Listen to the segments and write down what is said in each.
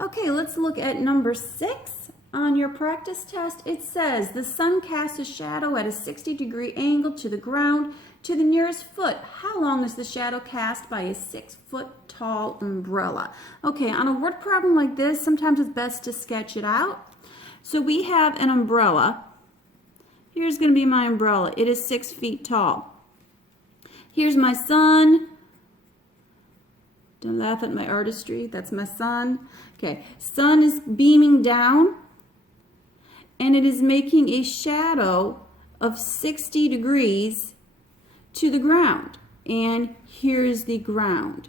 Okay, let's look at number 6 on your practice test. It says the sun casts a shadow at a 60-degree angle to the ground to the nearest foot. How long is the shadow cast by a 6-foot tall umbrella? Okay, on a word problem like this, sometimes it's best to sketch it out. So we have an umbrella. Here's going to be my umbrella. It is 6 feet tall. Here's my sun. Don't laugh at my artistry. That's my sun. Okay, sun is beaming down, and it is making a shadow of 60 degrees to the ground. And here's the ground.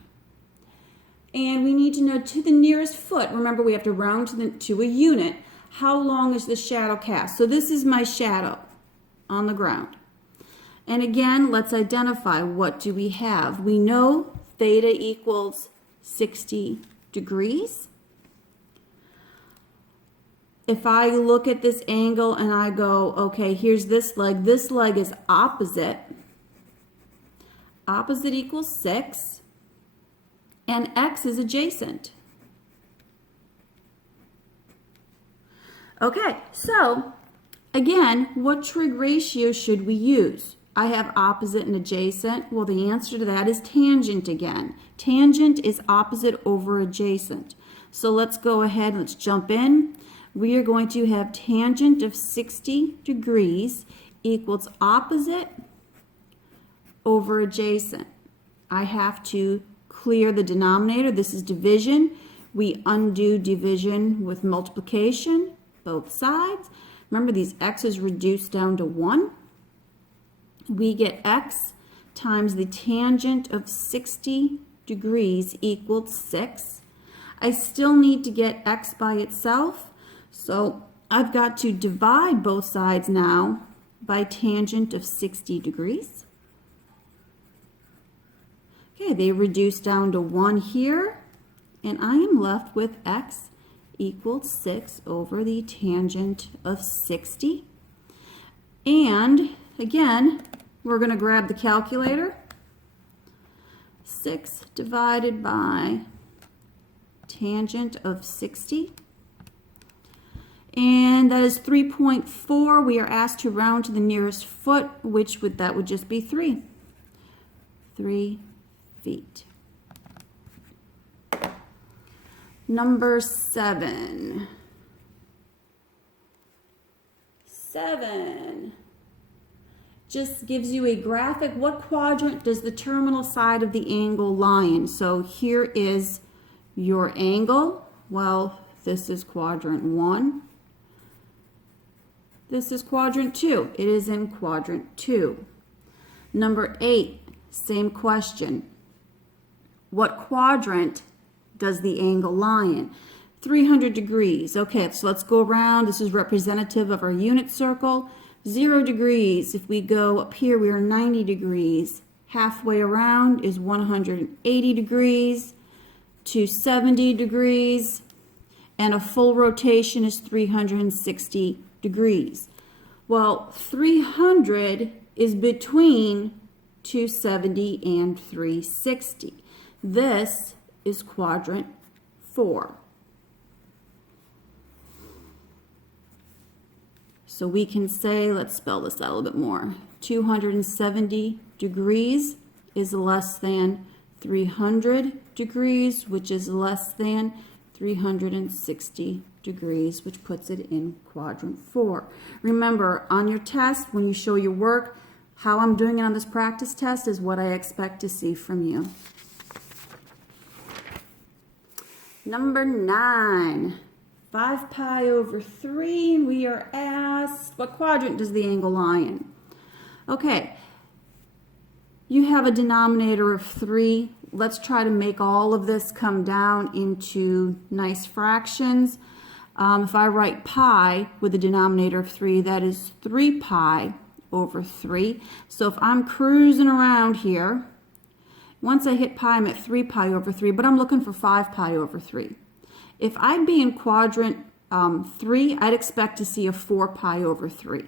And we need to know to the nearest foot. Remember, we have to round to a unit. How long is the shadow cast? So this is my shadow on the ground. And again, let's identify what do we have. We know theta equals 60 degrees. If I look at this angle and I go, okay, here's this leg is opposite. Opposite equals 6, and x is adjacent. Okay, so again, what trig ratio should we use? I have opposite and adjacent. Well, the answer to that is tangent again. Tangent is opposite over adjacent. So let's go ahead, let's jump in. We are going to have tangent of 60 degrees equals opposite over adjacent. I have to clear the denominator. This is division. We undo division with multiplication, both sides. Remember, these x's reduced down to 1. We get x times the tangent of 60 degrees equals 6. I still need to get x by itself, so I've got to divide both sides now by tangent of 60 degrees. Okay, they reduce down to 1 here, and I am left with x equals 6 over the tangent of 60. And again, we're going to grab the calculator. 6 divided by tangent of 60. And that is 3.4. We are asked to round to the nearest foot, that would just be 3. 3 feet. Number 7. 7 just gives you a graphic. What quadrant does the terminal side of the angle lie in? So here is your angle. Well, this is quadrant 1. This is quadrant 2. It is in quadrant 2. Number 8, same question. What quadrant does the angle lie in? 300 degrees. Okay, so let's go around. This is representative of our unit circle. 0 degrees. If we go up here, we are 90 degrees. Halfway around is 180 degrees to 70 degrees. And a full rotation is 360 degrees. Well, 300 is between 270 and 360. This is quadrant 4. So we can say, let's spell this out a little bit more. 270 degrees is less than 300 degrees, which is less than 360 degrees, which puts it in quadrant 4. Remember, on your test, when you show your work, how I'm doing it on this practice test is what I expect to see from you. Number 9. 5 pi over 3, and we are asked, what quadrant does the angle lie in? Okay, you have a denominator of 3. Let's try to make all of this come down into nice fractions. If I write pi with a denominator of 3, that is 3 pi over 3. So if I'm cruising around here, once I hit pi, I'm at 3 pi over 3, but I'm looking for 5 pi over 3. If I'd be in quadrant 3, I'd expect to see a 4 pi over 3.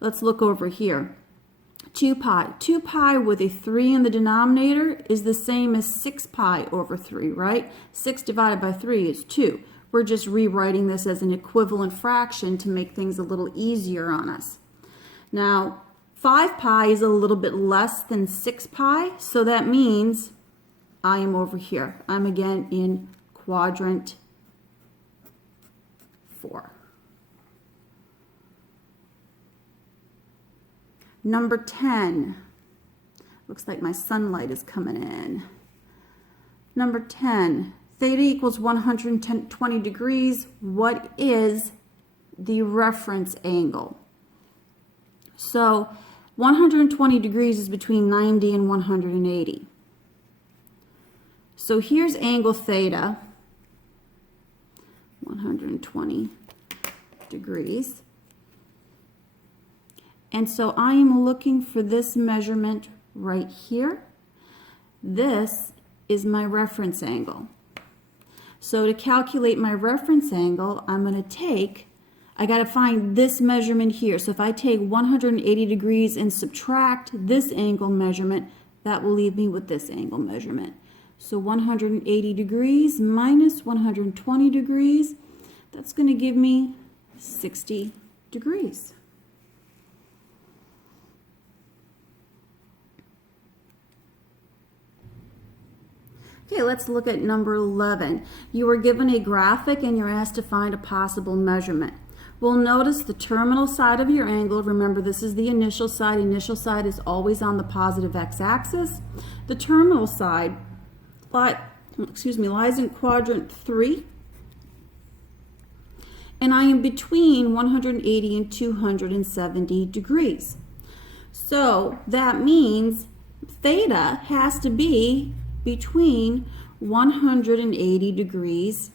Let's look over here. 2 pi. 2 pi with a 3 in the denominator is the same as 6 pi over 3, right? 6 divided by 3 is 2. We're just rewriting this as an equivalent fraction to make things a little easier on us. Now, 5 pi is a little bit less than 6 pi, so that means I am over here. I'm again in quadrant 4. Number 10. Looks like my sunlight is coming in. Number 10. Theta equals 120 degrees. What is the reference angle? So 120 degrees is between 90 and 180. So here's angle theta, 120 degrees. And so I am looking for this measurement right here. This is my reference angle. So to calculate my reference angle, I'm going to I got to find this measurement here. So if I take 180 degrees and subtract this angle measurement, that will leave me with this angle measurement. So 180 degrees minus 120 degrees, that's going to give me 60 degrees. Okay, let's look at number 11. You were given a graphic and you're asked to find a possible measurement. We'll notice the terminal side of your angle. Remember, this is the initial side. Initial side is always on the positive x-axis. The terminal side lies in quadrant 3. And I am between 180 and 270 degrees. So that means theta has to be between 180 degrees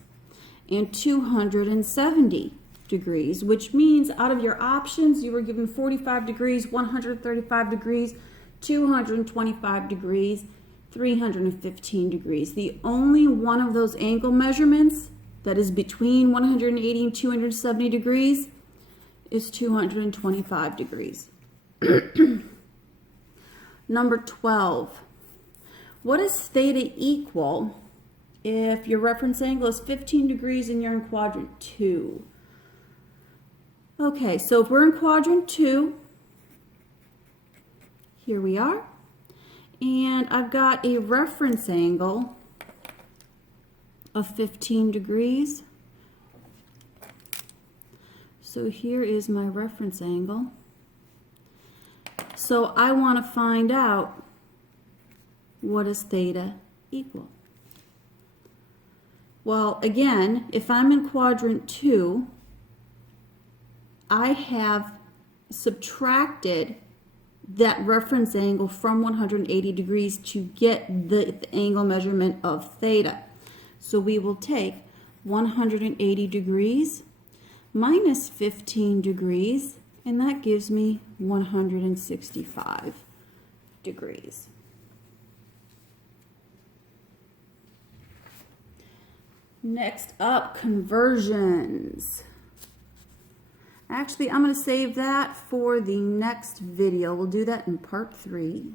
and 270 degrees, which means out of your options, you were given 45 degrees, 135 degrees, 225 degrees, 315 degrees. The only one of those angle measurements that is between 180 and 270 degrees is 225 degrees. Number 12. What is theta equal if your reference angle is 15 degrees and you're in quadrant 2? Okay, so if we're in quadrant 2, here we are, and I've got a reference angle of 15 degrees. So here is my reference angle. So I want to find out what is theta equal. Well, again, if I'm in quadrant 2, I have subtracted that reference angle from 180 degrees to get the angle measurement of theta. So we will take 180 degrees minus 15 degrees, and that gives me 165 degrees. Next up, conversions. Actually, I'm going to save that for the next video. We'll do that in part 3.